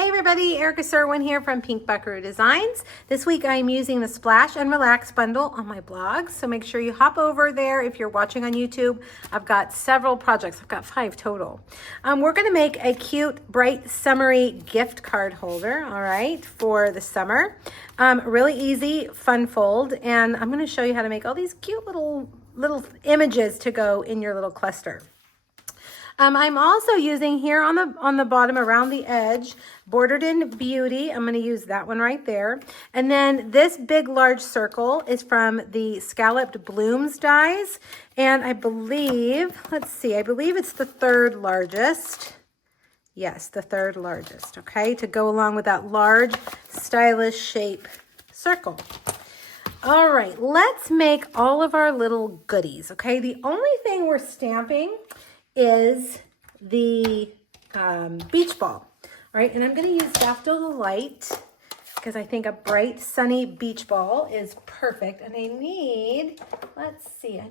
Hey everybody, Erica Serwin here from Pink Buckaroo Designs. This week I'm using the Splash and Relax bundle on my blog, so make sure you hop over there if you're watching on YouTube. I've got several projects, I've got 5 total. We're gonna make a cute, bright, summery gift card holder, all right, for the summer. Really easy, fun fold, and I'm gonna show you how to make all these cute little images to go in your little cluster. I'm also using here on the bottom around the edge, Bordered in Beauty. I'm going to use that one right there. And then this big large circle is from the Scalloped Blooms dies. And I believe, I believe it's the 3rd largest. Yes, the 3rd largest, okay, to go along with that large, stylish shape circle. All right, let's make all of our little goodies, okay? The only thing we're stamping is the beach ball. All right, and I'm going to use Daffodil Delight because I think a bright, sunny beach ball is perfect. And I need, I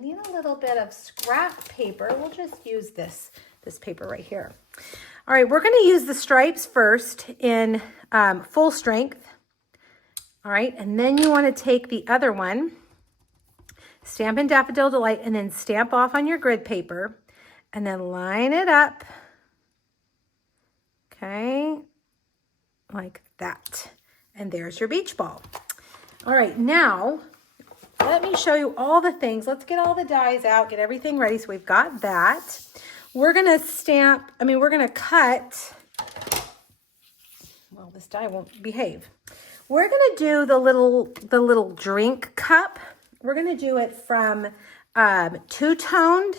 need a little bit of scrap paper. We'll just use this paper right here. All right, we're going to use the stripes first in full strength. All right, and then you want to take the other one, stamp in Daffodil Delight, and then stamp off on your grid paper. And then line it up, okay, like that. And there's your beach ball. All right, now let me show you all the things. Let's get all the dies out, get everything ready. So we've got that. We're gonna we're gonna cut, well, this die won't behave. We're gonna do the little drink cup. We're gonna do it from two-toned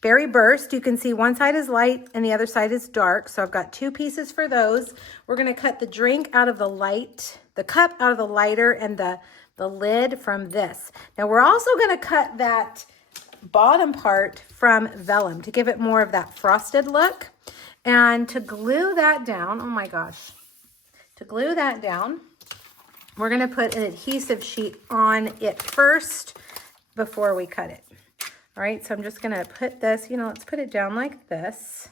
Berry Burst. You can see one side is light and the other side is dark. So I've got 2 pieces for those. We're going to cut the drink out of the light, the cup out of the lighter, and the lid from this. Now we're also going to cut that bottom part from vellum to give it more of that frosted look. And to glue that down, oh my gosh, to glue that down, we're going to put an adhesive sheet on it first before we cut it. All right, so I'm just gonna put this, let's put it down like this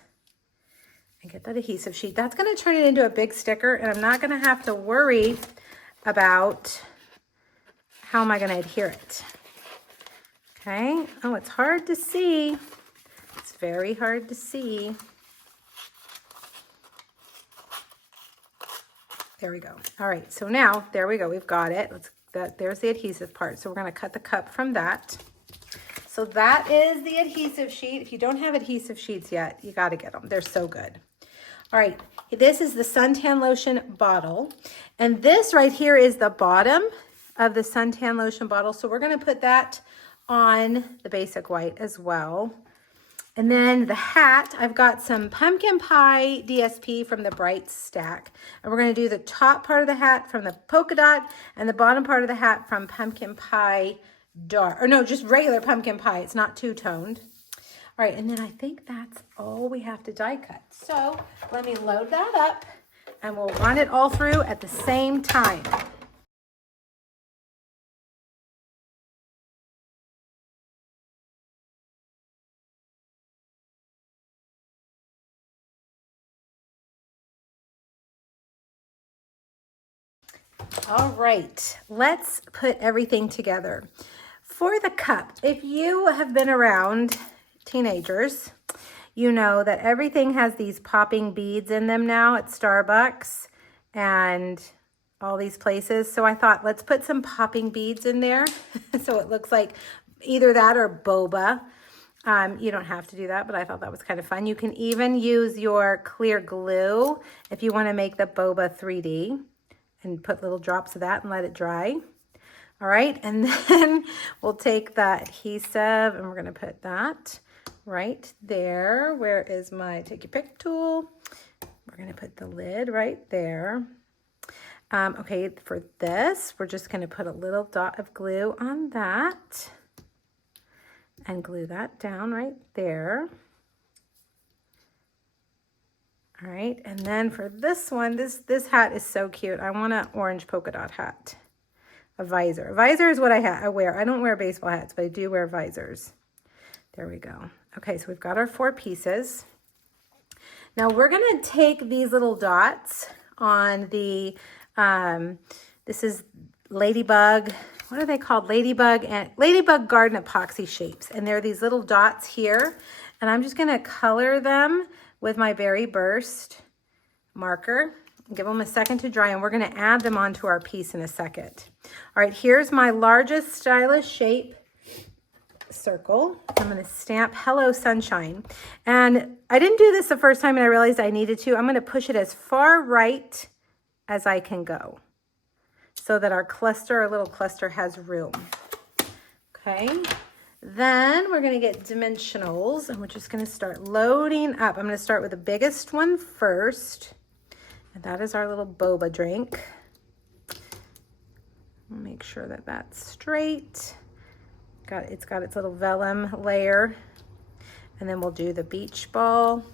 and get that adhesive sheet. That's gonna turn it into a big sticker, and I'm not gonna have to worry about how am I gonna adhere it. Okay, oh, it's hard to see. It's very hard to see. There we go. All right, so now, there we go, we've got it. There's the adhesive part. So we're gonna cut the cup from that. So that is the adhesive sheet. If you don't have adhesive sheets yet, you got to get them. They're so good. All right, this is the suntan lotion bottle. And this right here is the bottom of the suntan lotion bottle. So we're going to put that on the basic white as well. And then the hat, I've got some pumpkin pie DSP from the Bright Stack. And we're going to do the top part of the hat from the polka dot and the bottom part of the hat from pumpkin pie dark, or no, just regular pumpkin pie. It's not two-toned. All right, and then I think that's all we have to die cut. So let me load that up and we'll run it all through at the same time. All right, let's put everything together. For the cup, if you have been around teenagers, you know that everything has these popping beads in them now at Starbucks and all these places. So I thought, let's put some popping beads in there. So it looks like either that or boba. You don't have to do that, but I thought that was kind of fun. You can even use your clear glue if you want to make the boba 3D and put little drops of that and let it dry. All right, and then we'll take that adhesive and we're gonna put that right there. Where is my take your pick tool? We're gonna put the lid right there. Okay, for this, we're just gonna put a little dot of glue on that and glue that down right there. All right, and then for this one, this hat is so cute. I want an orange polka dot hat. A visor. A visor is what I wear. I don't wear baseball hats, but I do wear visors. There we go. Okay, so we've got our 4 pieces. Now we're gonna take these little dots on the, this is Ladybug, what are they called? Ladybug Garden Epoxy Shapes. And there are these little dots here. And I'm just gonna color them with my Berry Burst marker. Give them a second to dry, and we're gonna add them onto our piece in a second. All right, here's my largest stylish shape circle. I'm going to stamp Hello Sunshine. And I didn't do this the first time and I realized I needed to. I'm going to push it as far right as I can go so that our little cluster has room. Okay. Then we're going to get dimensionals and we're just going to start loading up. I'm going to start with the biggest one first. And that is our little boba drink. Make sure that that's straight. It's got its little vellum layer. And then we'll do the beach ball.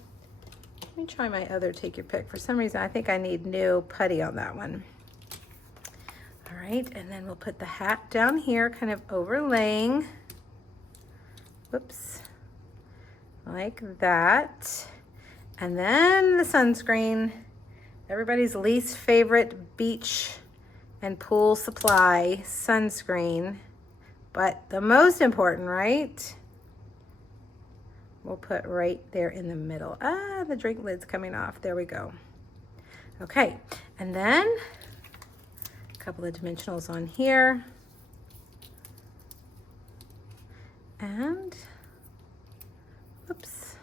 Let me try my other take your pick. For some reason, I think I need new putty on that one. All right, and then we'll put the hat down here, kind of overlaying. Whoops, like that. And then the sunscreen, everybody's least favorite beach and pool supply sunscreen. But the most important, right? We'll put right there in the middle. Ah, the drink lid's coming off. There we go. Okay, and then a couple of dimensionals on here. And, oops,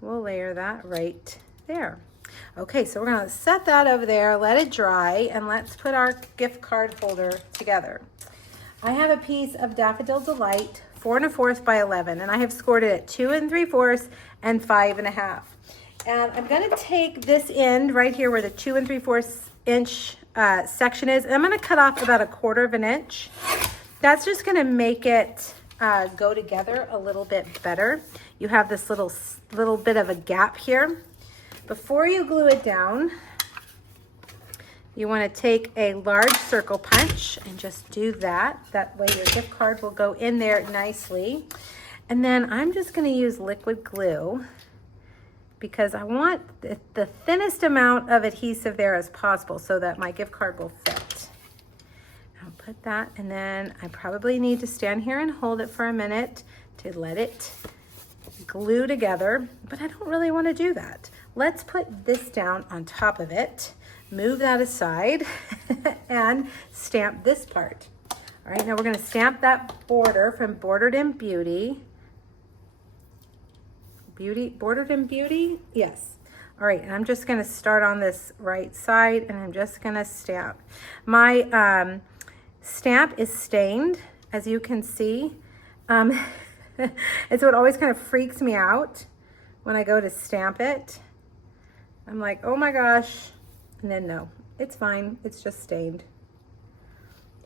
we'll layer that right there. Okay, so we're gonna set that over there, let it dry, and let's put our gift card holder together. I have a piece of Daffodil Delight, 4 1/4 by 11, and I have scored it at 2 3/4 and 5 1/2. And I'm gonna take this end right here where the 2 3/4 inch section is, and I'm gonna cut off about 1/4 inch. That's just gonna make it go together a little bit better. You have this little bit of a gap here. Before you glue it down, you want to take a large circle punch and just do that. That way your gift card will go in there nicely. And then I'm just going to use liquid glue because I want the thinnest amount of adhesive there as possible so that my gift card will fit. I'll put that, and then I probably need to stand here and hold it for a minute to let it glue together, but I don't really want to do that. Let's put this down on top of it. Move that aside and stamp this part. All right, now we're going to stamp that border from Bordered in Beauty. Bordered in Beauty? Yes. All right, and I'm just going to start on this right side and I'm just going to stamp. My stamp is stained, as you can see. And so it always kind of freaks me out when I go to stamp it. I'm like, oh my gosh. And then no, it's fine. It's just stained.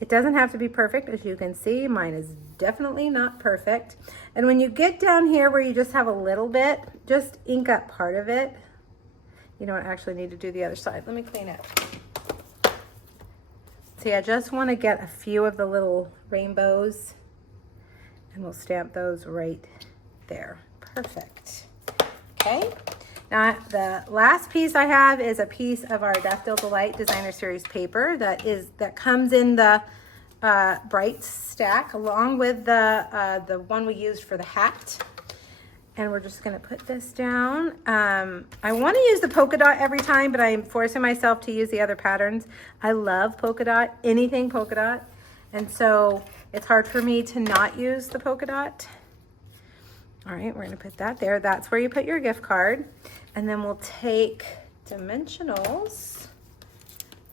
It doesn't have to be perfect. As you can see, mine is definitely not perfect. And when you get down here where you just have a little bit, just ink up part of it. You don't actually need to do the other side. Let me clean it. See, I just want to get a few of the little rainbows and we'll stamp those right there. Perfect. Okay. Now, the last piece I have is a piece of our Daffodil Delight Designer Series paper that comes in the bright stack along with the one we used for the hat. And we're just gonna put this down. I wanna use the polka dot every time, but I'm forcing myself to use the other patterns. I love polka dot, anything polka dot. And so it's hard for me to not use the polka dot. All right, we're gonna put that there. That's where you put your gift card. And then we'll take dimensionals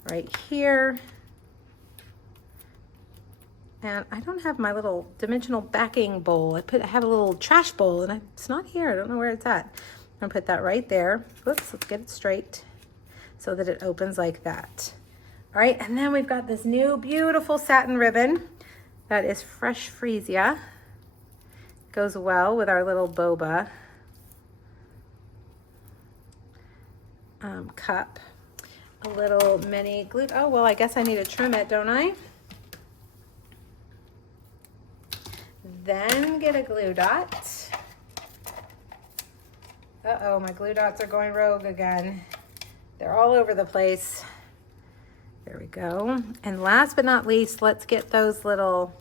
right here. And I don't have my little dimensional backing bowl. I have a little trash bowl and it's not here. I don't know where it's at. I'm gonna put that right there. Whoops, let's get it straight so that it opens like that. All right, and then we've got this new beautiful satin ribbon that is Fresh Freesia. Goes well with our little boba cup. A little mini glue. Oh, well, I guess I need to trim it, don't I? Then get a glue dot. Uh-oh, my glue dots are going rogue again. They're all over the place. There we go. And last but not least, let's get those little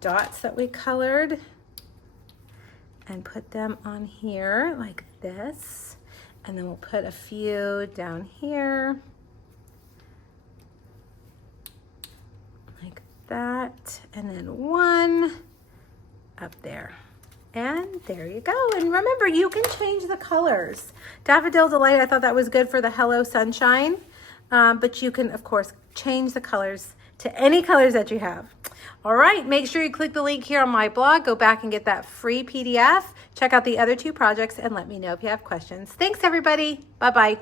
dots that we colored and put them on here like this. And then we'll put a few down here like that. And then one up there. And there you go. And remember, you can change the colors. Daffodil Delight, I thought that was good for the Hello Sunshine. But you can, of course, change the colors to any colors that you have. All right, make sure you click the link here on my blog. Go back and get that free PDF. Check out the other two projects and let me know if you have questions. Thanks, everybody. Bye-bye.